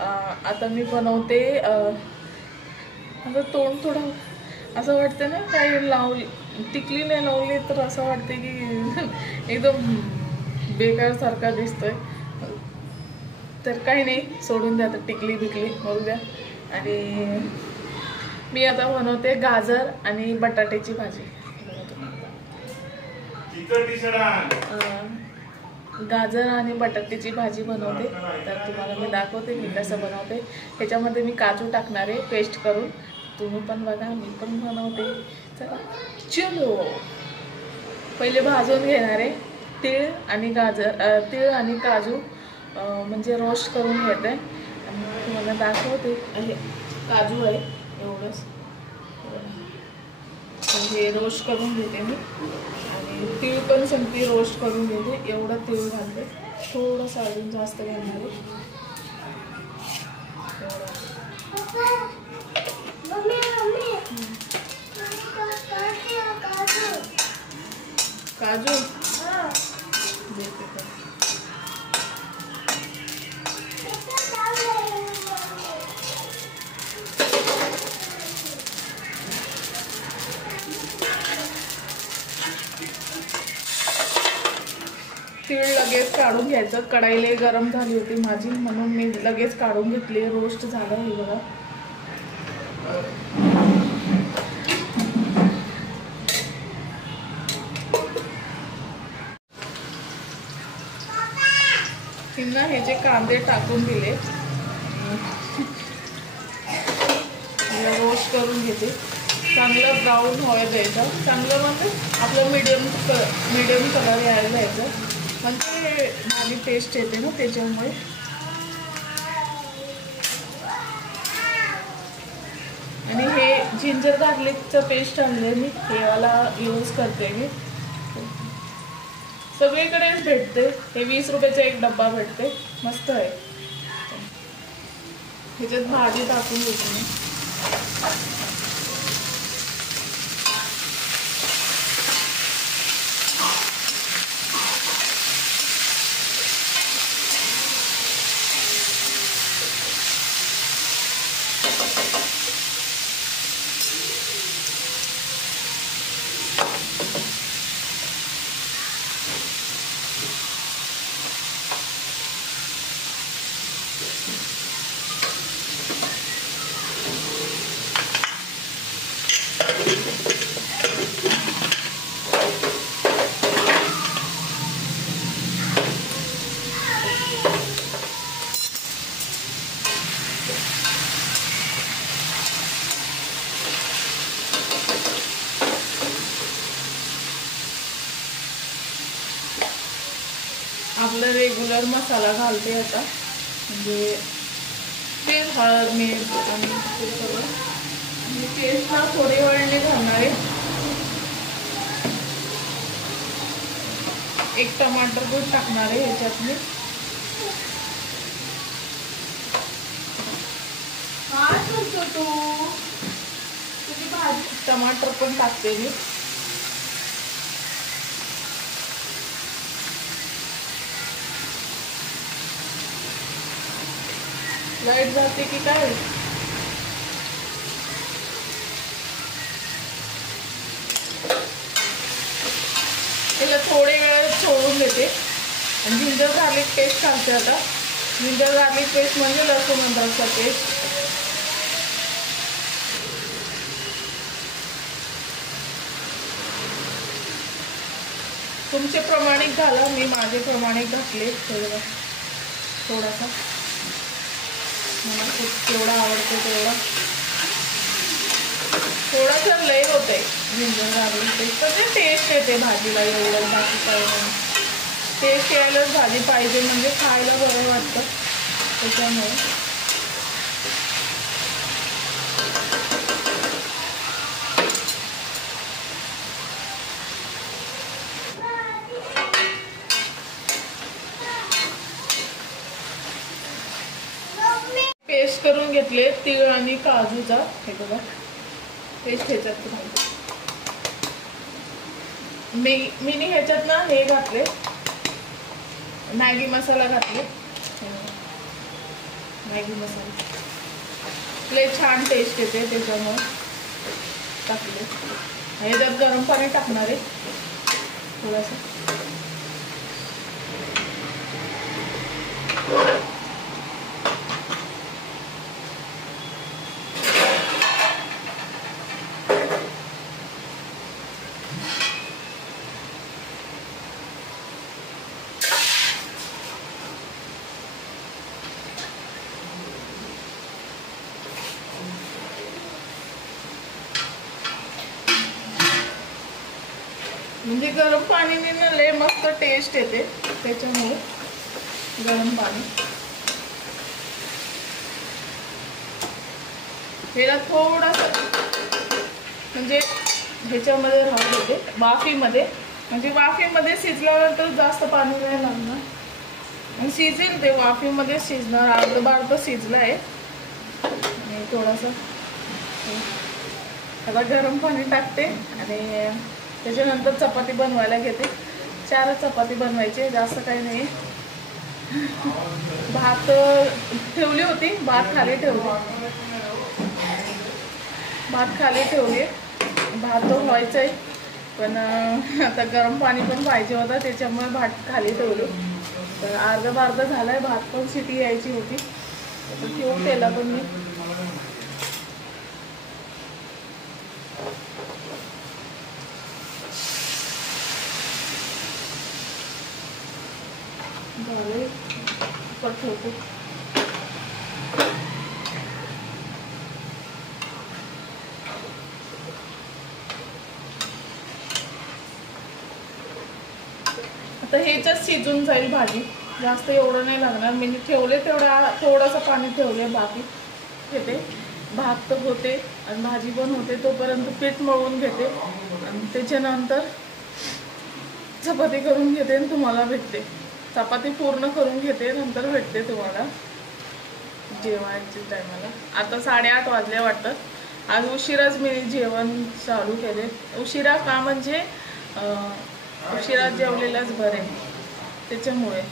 आता मी बनवते आता तोंड थोडं असं वाटतं ना, काही लावली टिकली नाही लावली तर असं वाटते की एकदम बेकार सारखा दिसतोय. तर काही नाही, सोडून द्या, तर टिकली बिकली होऊ द्या. आणि मी आता बनवते गाजर आणि बटाट्याची भाजी. गाजर आणि बटाट्याची भाजी बनवते. तर तुम्हाला मी दाखवते मी कसं बनवते. ह्याच्यामध्ये मी काजू टाकणार आहे पेस्ट करून. तुम्ही पण बघा, मी पण बनवते. चला चलो. पहिले भाजून घेणार आहे तीळ आणि गाजर, तीळ आणि काजू म्हणजे रोस्ट करून घेते. आणि तुम्हाला दाखवते. काजू आहे एवढंच, हे रोस्ट करून घेते मी. आणि तीळ पण संपी रोस्ट करून घेते. एवढं तीळ घालते, थोडंसं अजून जास्त घालणार आहे. काजू देते तर तीळ लगेच काढून घ्यायचं. कढाईला गरम झाली होती माझी, म्हणून मी लगेच काढून घेतली. रोस्ट झालं हे बघा. हिंगा हे जे कांदे टाकून दिले, रोस्ट करून घेते. चांगलं ब्राऊन व्हायला द्यायचं. चांगलं म्हणजे आपलं मीडियम कलर यायला द्यायचं, म्हणजे भाजी टेस्ट येते ना त्याच्यामुळे. आणि हे जिंजर गार्लिकचं पेस्ट आणले मी, हे वाला यूज करते मी. सगळीकडेच भेटते हे. 20 रुपयाचा एक डब्बा भेटते, मस्त आहे. ह्याच्यात भाजी टाकून घेते मी. आपलं रेग्युलर मसाला घालते आता, म्हणजे तेच हळद मीठ आणि ते सगळं. आणि पेस्टला थोडी वेळाने घालणार आहे. एक टमाटर पण टाकणार आहे ह्याच्यात मी. तुझी भाजी टमाटर पण टाकते मी. लाईट जाते की काय? त्याला थोडे वेळ सोडून देते. आणि जिंजर गार्लिक पेस्ट टाकते आता. जिंजर गार्लिक पेस्ट म्हणजे लसूण अद्रकचा पेस्ट. तुमचे प्रमाणित घाला, मी माझे प्रमाणित घातले थोडासा. मला खूप केवढा आवडतो तेवढा. थोडासा लय होते जिंजर गार्लिक पेस्ट, तर ते टेस्ट येते भाजीला. एवढं बाकी काय नाही, टेस्ट यायलाच भाजी पाहिजे, म्हणजे खायला बरं वाटतं त्याच्यामुळे. पेस्ट करून घेतले तीळ आणि काजूचा. हे बघा पेस्ट ह्याच्यात घालते मी ह्याच्यात ना हे घातले, मॅगी मसाला घातले. मॅगी मसाला लय छान टेस्ट येते त्याच्यामुळे टाकले. ह्याच्यात गरम पाणी टाकणार आहे थोडंसं. म्हणजे गरम पाणीने ना लय मस्त टेस्ट येते त्याच्यामुळे गरम पाणी. ह्याला थोडंसं म्हणजे ह्याच्यामध्ये राहू देते वाफीमध्ये. म्हणजे वाफीमध्ये शिजल्यानंतर जास्त पाणी नाही लागणार, शिजेल ते वाफीमध्ये शिजणार. अर्ध शिजलं आहे. आणि थोडंसं त्याला गरम पाणी टाकते आणि त्याच्यानंतर चपाती बनवायला घेते. 4 चपाती बनवायचे, जास्त काही नाही. भात ठेवली होती, भात खाली ठेवली. भात व्हायचं आहे पण आता गरम पाणी पण पाहिजे होता त्याच्यामुळे भात खाली ठेवली. तर अर्ध झालाय. भात पण शिटी यायची होती तर ठेवून केला पण मी. झाले ठेवतो. आता ह्याच्यात शिजून जाईल भाजी, जास्त एवढं नाही लागणार. मी ठेवले तेवढं थोडंसं पाणी ठेवले, बाकी घेते. भात तर होते आणि भाजी पण होते तोपर्यंत पीठ मळून घेते आणि त्याच्यानंतर चपाती करून घेते आणि तुम्हाला भेटते. चपाती पूर्ण करून घेते नंतर भेटते तुम्हाला जेवायच्या टायमाला. आता 8:30 वाजले वाटतं. आज उशिराच मी जेवण चालू केले. उशिरा का म्हणजे उशिरा जेवलेलाच बरे त्याच्यामुळे.